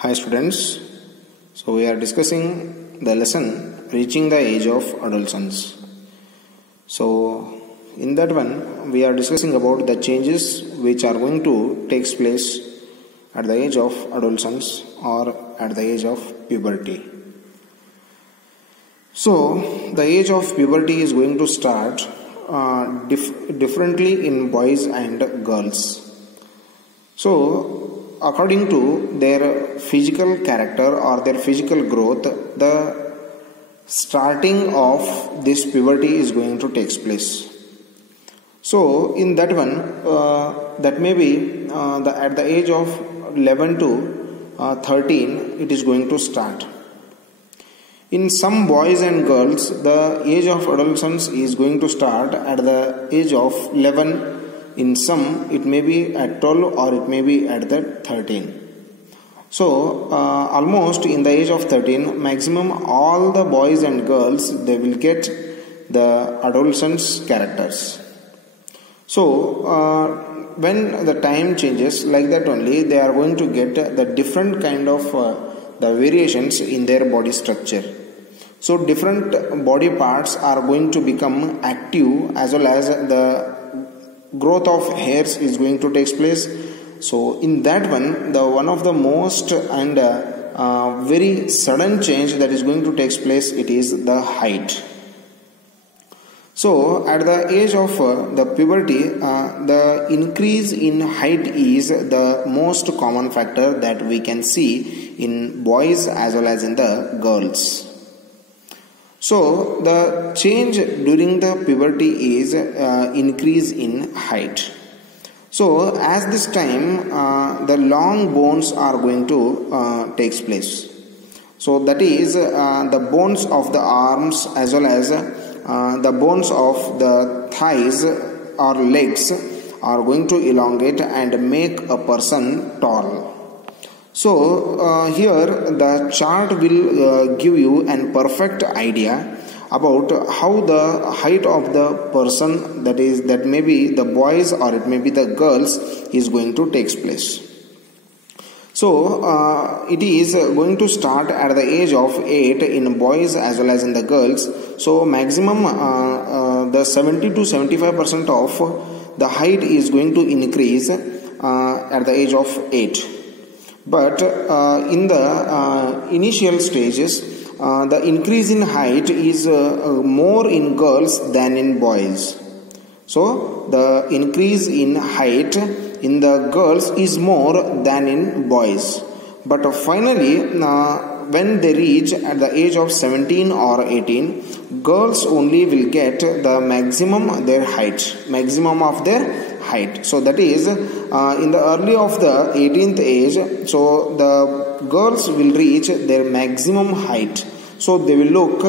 Hi students, so we are discussing the lesson reaching the age of adolescence. So in that one we are discussing about the changes which are going to take place at the age of adolescence or at the age of puberty. So the age of puberty is going to start differently in boys and girls. So according to their physical character or their physical growth, the starting of this puberty is going to take place. So in that one, that may be at the age of 11 to 13, it is going to start. In some boys and girls, the age of adolescence is going to start at the age of 11. In some, it may be at 12 or it may be at the 13. So, almost in the age of 13, maximum all the boys and girls, they will get the adolescence characters. So, when the time changes, like that only, they are going to get the different kind of the variations in their body structure. So, different body parts are going to become active, as well as the growth of hairs is going to take place. So in that one of the most and very sudden change that is going to take place, it is the height. So at the age of the puberty, the increase in height is the most common factor that we can see in boys as well as in the girls. So the change during the puberty is increase in height. So as this time the long bones are going to takes place. So that is the bones of the arms as well as the bones of the thighs or legs are going to elongate and make a person tall. So here the chart will give you a perfect idea about how the height of the person, that may be the boys or it may be the girls, is going to take place. So it is going to start at the age of 8 in boys as well as in the girls. So maximum the 70 to 75% of the height is going to increase at the age of 8. But in the initial stages, the increase in height is more in girls than in boys. So the increase in height in the girls is more than in boys. But finally, when they reach at the age of 17 or 18, girls only will get the maximum of their height. So that is in the early of the 18th age, so the girls will reach their maximum height. So they will look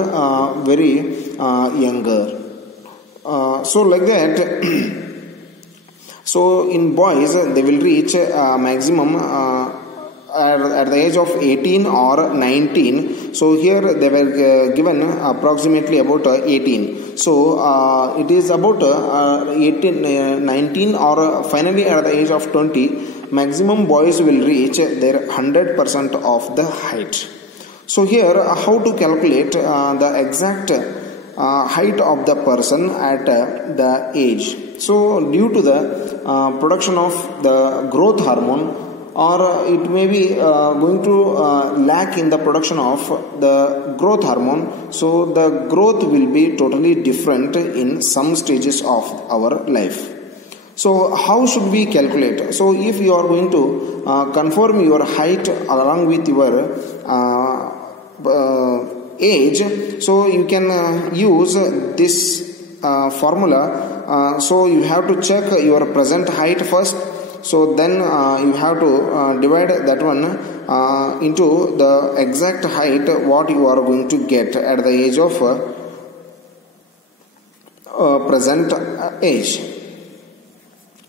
very younger. So like that. So in boys, they will reach maximum at the age of 18 or 19. So here they were given approximately about 18. So it is about 18, 19 or finally at the age of 20, maximum boys will reach their 100% of the height. So here how to calculate the exact height of the person at the age. So due to the production of the growth hormone, or it may be going to lack in the production of the growth hormone, so the growth will be totally different in some stages of our life. So how should we calculate? So if you are going to conform your height along with your age, so you can use this formula. So you have to check your present height first. So then you have to divide that one into the exact height what you are going to get at the age of present age.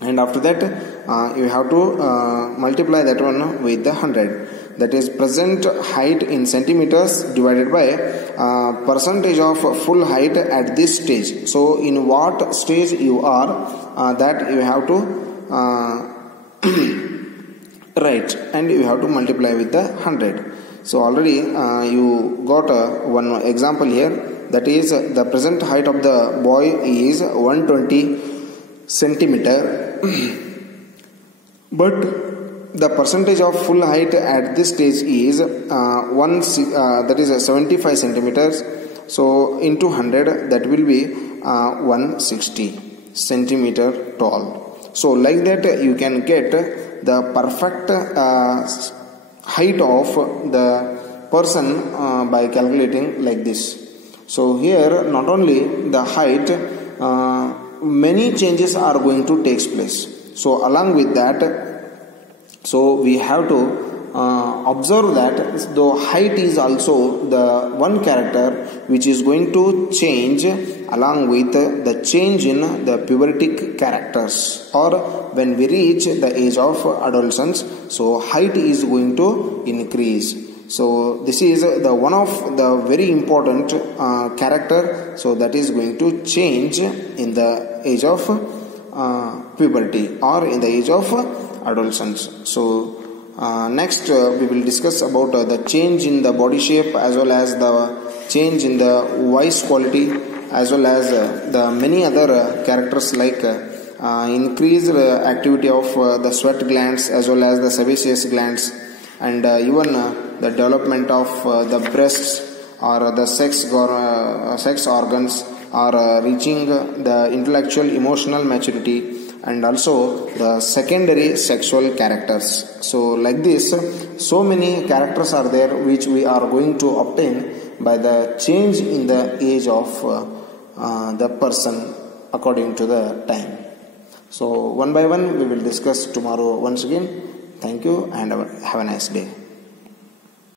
And after that you have to multiply that one with the 100. That is present height in centimeters divided by percentage of full height at this stage. So in what stage you are, that you have to right, and you have to multiply with the 100. So already you got one example here, that is the present height of the boy is 120 centimeter but the percentage of full height at this stage is that is 75 centimeters. So into 100, that will be 160 centimeter tall. So like that you can get the perfect height of the person by calculating like this. So here not only the height, many changes are going to take place. So along with that, so we have to observe that the height is also the one character which is going to change along with the change in the pubertic characters, or when we reach the age of adolescence, so height is going to increase. So this is the one of the very important character, so that is going to change in the age of puberty or in the age of adolescence. So next we will discuss about the change in the body shape, as well as the change in the voice quality, as well as the many other characters like increased activity of the sweat glands, as well as the sebaceous glands, and even the development of the breasts or the sex organs are reaching the intellectual emotional maturity, and also the secondary sexual characters. So like this, so many characters are there which we are going to obtain by the change in the age of the person according to the time. So one by one we will discuss tomorrow once again. Thank you and have a nice day.